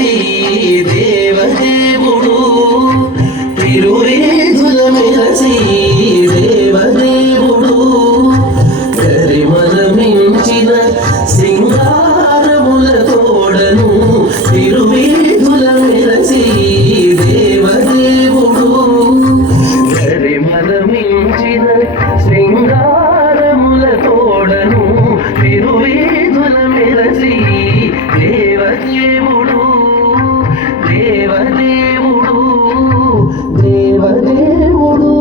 మెరసి దేవదేవుడు తిరువేదుల మెరసి దేవదేవుడు గరిమల మించిన సింగారముల తోడను తిరువేదుల మెరసి దేవదేవుడు గరిమల మించిన సింగారముల తోడను తిరువేదుల మెరసి దేవదేవుడు దేవదేవుడు దేవదేవుడు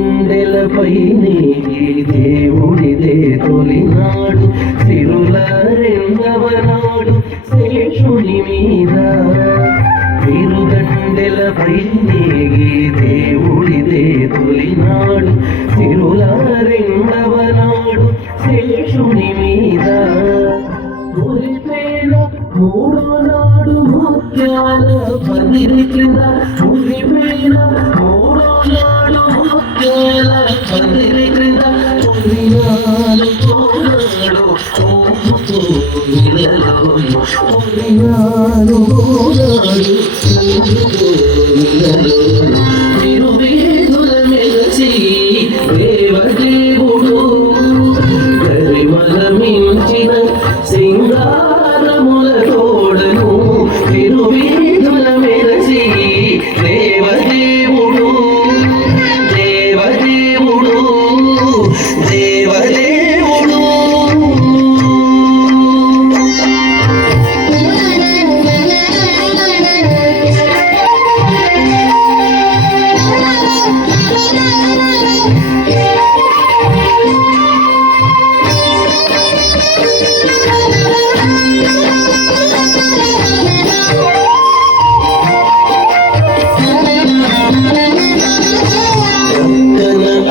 తిరుదండెలపైనే దేవుడిదే తొలినాడు తిరుల రెండవనాడు శేషుని మీద తిరుదండెలపైనే దేవుడిదే తొలినాడు తిరుల రెండవనాడు శేషుని మీద మూడో నాడు ముత్యాల పందిరి క్రింద మురిపోయిన మూడో నాడు ముత్యాల పందిరి క్రింద పొందినాలు పోనాడు పొందినాలు పోనాడు తిరువేదుల మెరసి దేవదేవుడు గరిమల మించిన సింగారముల తోడను తిరువేదుల మెరసి దేవదేవుడు దేవదేవుడు దేవదేవుడు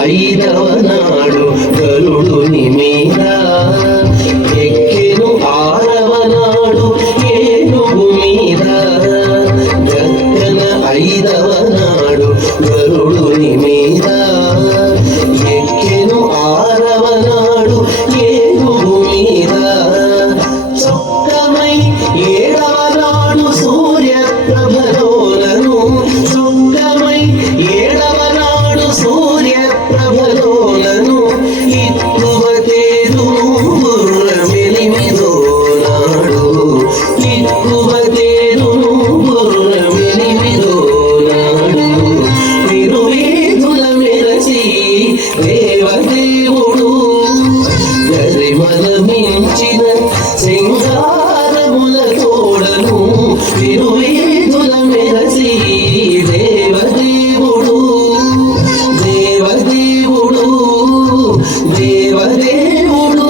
ఐదవ నాడు గరుడుని మీద ఎక్కెను ఆరవ నాడు ఏనుగు మీద గక్కన ఐదవ నాడు గరుడుని మీద ఎక్కెను ఆరవ నాడు ఏనుగు మీద చొక్కమై ఏడవ నాడు సూర్య ప్రభలోలను చొక్కమై ఏడవ నాడు సూర్య ప్రభలోలను ఇక్కువ తేరును బుర్రమెలిమిదో నాడు ఇక్కువ తేరును బుర్రమెలిమిదో నాడు తిరువేదుల మెరసి దేవదేవుడు గరిమల మించిన సింగారముల తోడను తిరువేదుల మెరసి దేవదేవుడు దేవదేవుడు దేవదేవుడు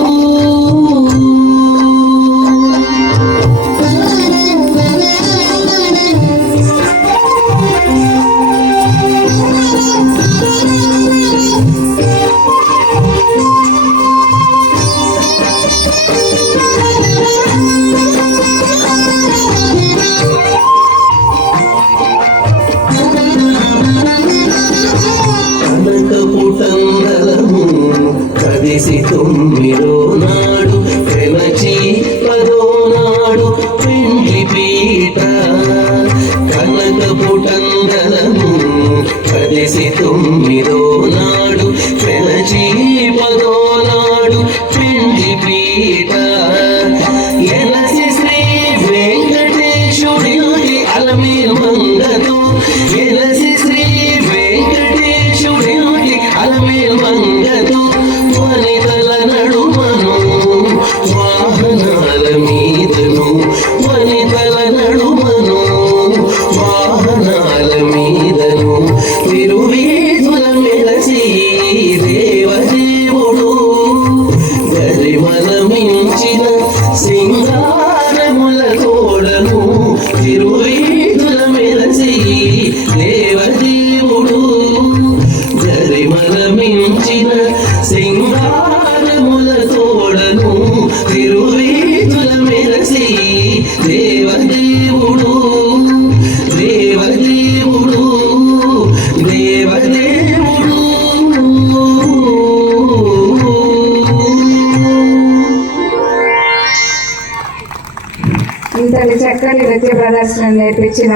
కనకపుటంగలము కదిసి తొమ్మిదో నాడు పెనచి పదో నాడు పెండ్లి పీట కనకపుటంగలము కదిసి తొమ్మిదో నాడు పెనచి పదో నాడు పెండ్లి పీట ఎలసి శ్రీ వెంకటేశుడి అలమేల్ మంగతో ఎలసి శ్రీ వెంకటేశుడి అలమేల్ మంగతో వనితల నడుమను వాహనాల మీదను వనితల నడుమను వాహనాల మీదను తిరువేదుల మెరసి దేవదేవుడు గరిమల మించిన సింగారముల తోడను తిరువేదుల మెరసి దేవదేవుడు దేవదేవుడు దేవదేవుడు దేవదేవుడు. ఇంతటి చక్కని నృత్య ప్రదర్శన నేర్పించిన